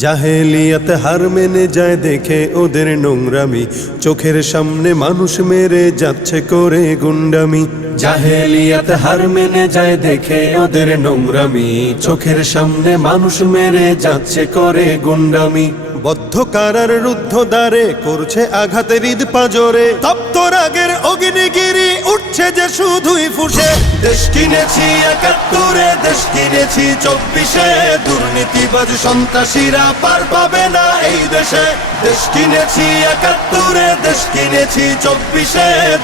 জাহেলিয়াত হার মেনে যায় দেখে ওদের নোংরামি, চোখের সামনে মানুষ মেরে যাচ্ছে করে গুন্ডামি। জাহেলিয়াত হার মেনে যায় দেখে ওদের নোংরামি, চোখের সামনে মানুষ মেরে যাচ্ছে করে গুন্ডামি। বদ্ধ কারার রুদ্ধ দ্বারে করছে আঘাতের ঈদ পাজরে, তপ্ত রাগের অগ্নিগিরি উঠছে যে শুধুই ফুসে। দেশ কিনেছি ৭১, দেশ কিনেছি ২৪, দুর্নীতিবাজ সন্ত্রাসীরা পার পাবে না এই দেশে। দেশ কিনেছি ৭১, দেশ কিনেছি ২৪,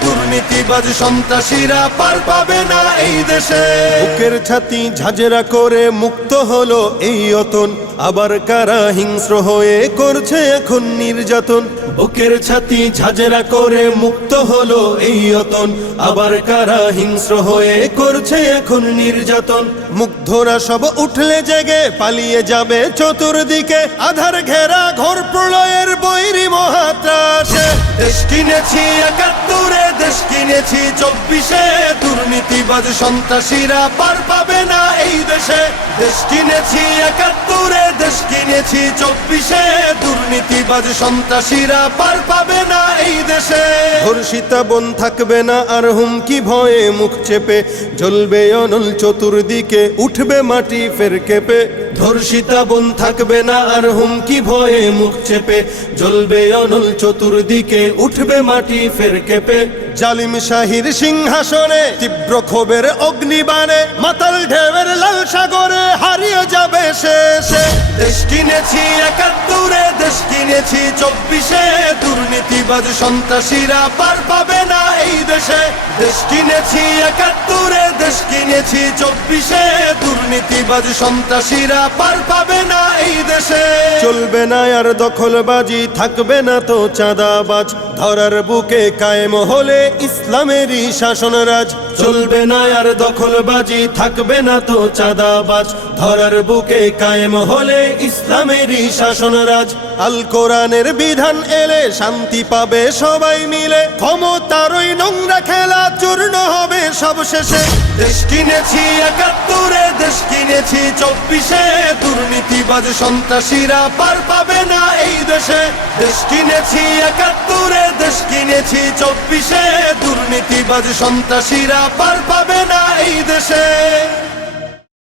দুর্নীতিবাজ সন্ত্রাসীরা পার পাবে না এই দেশে। বুকের ছাতি ঝাঁঝরা করে মুক্ত হলো এই অতন, আবার কারা হিংস্র হয়ে করছে এখন নির্যাতন। বুকের ছাতি ঝাঁঝরা করে মুক্ত হলো এই অতন, আবার কারা হিংস্র হয়ে করছে এখন নির্যাতন। মুগ্ধরা সব উঠলে জেগে পালিয়ে যাবে চতুর্দিকে, আধার ঘেরা ঘোর প্রলয়ের বৈরী মহাত্রাসে। দেশ কিনেছি ৭১, দেশ কিনেছি ২৪, দুর্নীতিবাজ সন্ত্রাসীরা পার পাবে না এই দেশে। দেশ কিনেছি ৭১, দেশ কিনেছি ২৪, দুর্নীতিবাজ সন্ত্রাসীরা পার পাবে না এই দেশে। ধর্ষিতা বোন থাকবে না আর হুমকি ভয়ে মুখ চেপে, জ্বলবে অনল চতুর্দিকে উঠবে মাটি ফের কেঁপে। ধর্ষিতা বোন থাকবে না আর হুমকি ভয়ে মুখ চেপে, জ্বলবে অনল চতুর্দিকে উঠবে মাটি ফের কেঁপে। জালিম শাহীর সিংহাসনে তীব্র ক্ষোভের অগ্নিবাণে, মাতাল ঢেউয়ের লাল সাগরে হারিয়ে যাবে শেষে। দেশ কিনেছি ৭১, দেশ কিনেছি ২৪, দুর্নীতিবাজ সন্ত্রাসীরা পার পাবে না এই দেশে। দেশ কিনেছি ৭১, দেশ কিনেছি ২৪, দুর্নীতিবাজ সন্ত্রাসীরা পার পাবে না এই দেশে। চলবে না আর দখলবাজি, থাকবে না তো চাঁদাবাজ, ধরার বুকে কায়েম হলে ইসলামেরই শাসনরাজ। চলবে না আর দখলবাজি, থাকবে না তো চাঁদাবাজ, ধরার বুকে কায়েম হলে ইসলামেরই শাসনরাজ। আল কোরআনের বিধান এলে শান্তি পাবে সবাই মিলে, ক্ষমতার ওই নোংরা খেলা চূর্ণ হবে সব শেষে। দেশ কিনেছি ৭১, দেশ কিনেছি ২৪, দুর্নীতিবাজ সন্ত্রাসীরা পার পাবে না এই দেশে। দেশ কিনেছি ৭১, দেশ কিনেছি ২৪, দুর্নীতিবাজ সন্ত্রাসীরা পার পাবে না এই দেশে।